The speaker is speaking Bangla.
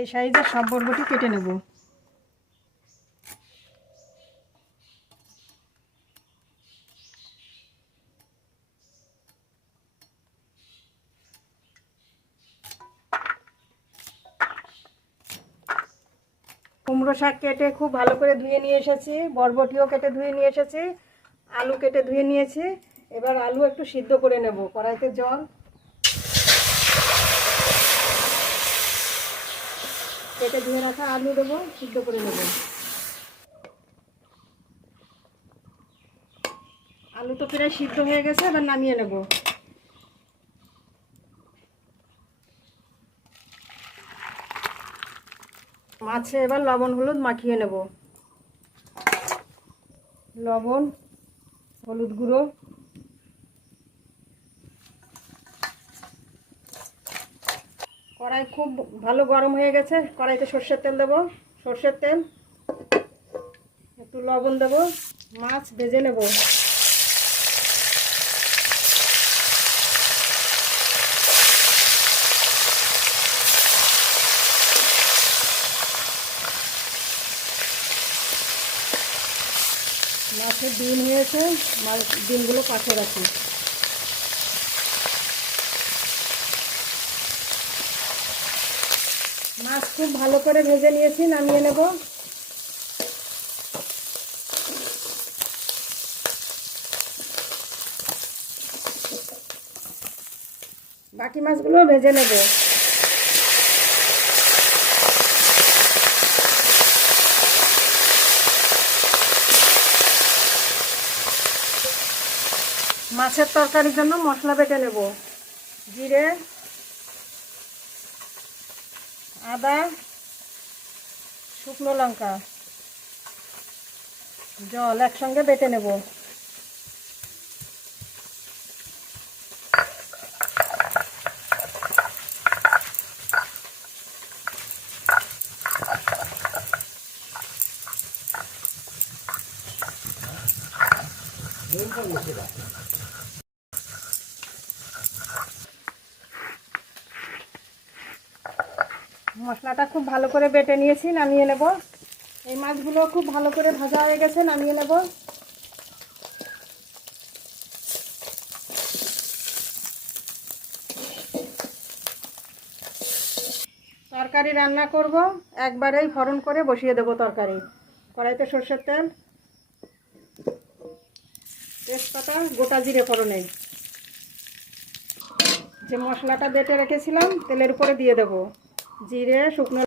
এই সাইজের সব বরবটি কেটে নেব। কুমড়ো শাক কেটে খুব ভালো করে ধুয়ে নিয়ে এসেছি, বরবটিও কেটে ধুয়ে নিয়ে এসেছি, আলু কেটে ধুয়ে নিয়েছি। এবার আলু একটু সিদ্ধ করে নেব। কড়াইতে জল, কেটে ধুয়ে রাখা আলু দেবো, সিদ্ধ করে নেব। আলু তো প্রায় সিদ্ধ হয়ে গেছে, এবার নামিয়ে নেব। মাছে এবার লবণ হলুদ মাখিয়ে নেব। লবণ, হলুদ গুঁড়ো, কড়াই খুব ভালো গরম হয়ে গেছে। কড়াইতে সর্ষের তেল দেবো, সর্ষের তেল, একটু লবণ দেবো, মাছ ভেজে নেব। মাছের ডিম হয়েছে, ডিমগুলো পাশে রাখি। মাছ খুব ভালো করে ভেজে নিয়েছি, নামিয়ে নেব। বাকি মাছগুলো ভেজে নেব। মাছের তরকারির জন্য মশলা বেটে নেব। জিরে, আদা, শুকনো লঙ্কা, জল একসঙ্গে বেটে নেব। মশলাটা খুব ভালো করে বেটে নিয়েছি, নামিয়ে নেব। এই মাছগুলো খুব ভালো করে ভাজা হয়ে গেছে, নামিয়ে নেব। তরকারি রান্না করব, একবারেই ফোড়ন করে বসিয়ে দেব তরকারি। কড়াইতে সর্ষের তেল, তেজপাতা, গোটা জিরে ফোড়নে। যে মশলাটা বেটে রেখেছিলাম তেলের উপরে দিয়ে দেব। জিরে, শুকনো